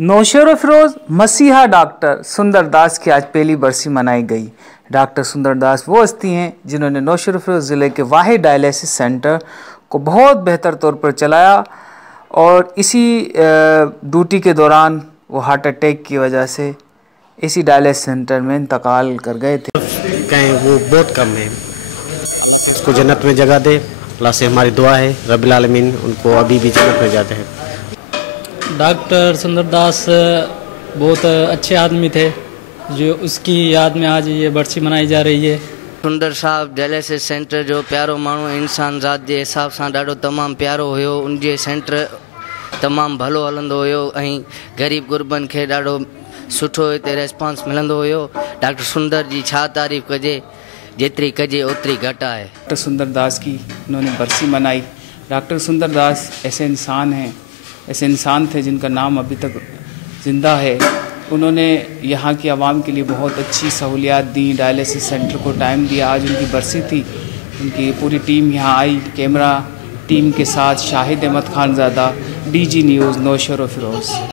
नौशेर फिरोज मसीहा डॉक्टर सुंदर दास की आज पहली बरसी मनाई गई। डॉक्टर सुंदर दास वो हस्ती हैं जिन्होंने नौशेर फिरोज ज़िले के वाहिद डायलिसिस सेंटर को बहुत बेहतर तौर पर चलाया और इसी ड्यूटी के दौरान वो हार्ट अटैक की वजह से इसी डायलिसिस सेंटर में इंतकाल कर गए थे। कहीं वो बहुत कम है, इसको जन्नत में जगह दे। अल्लाह से हमारी दुआ है रब्बिल आलमीन उनको अभी भी जन्नत में जाते हैं। डॉक्टर सुंदर दास बहुत अच्छे आदमी थे, जो उसकी याद में आज ये बरसी मनाई जा रही है। सुंदर साहब डायलिसिस सेंटर जो प्यारो माण्हू इंसान ज़ात जे हिसाब सां ॾाढो तमामु प्यारो हुयो। उनजे सेंटर तमामु भलो हलंदो हुयो ऐं ग़रीब गुरबनि खे ॾाढो सुठो हिते रेस्पॉन्स मिलंदो हुयो। डॉक्टर सुंदर जी छा तारीफ़ कजे, जेतिरी कजे ओतिरी घटि आहे। डॉक्टर सुंदर दास की उन्होंने बरसी मनाई। डॉक्टर सुंदर दास ऐसे इंसान थे जिनका नाम अभी तक ज़िंदा है। उन्होंने यहाँ की आवाम के लिए बहुत अच्छी सहूलियात दी, डायलिसिस सेंटर को टाइम दिया। आज उनकी बरसी थी, उनकी पूरी टीम यहाँ आई, कैमरा टीम के साथ। Shahid Ahmed Khanzada, DG news, Nausher Firoz.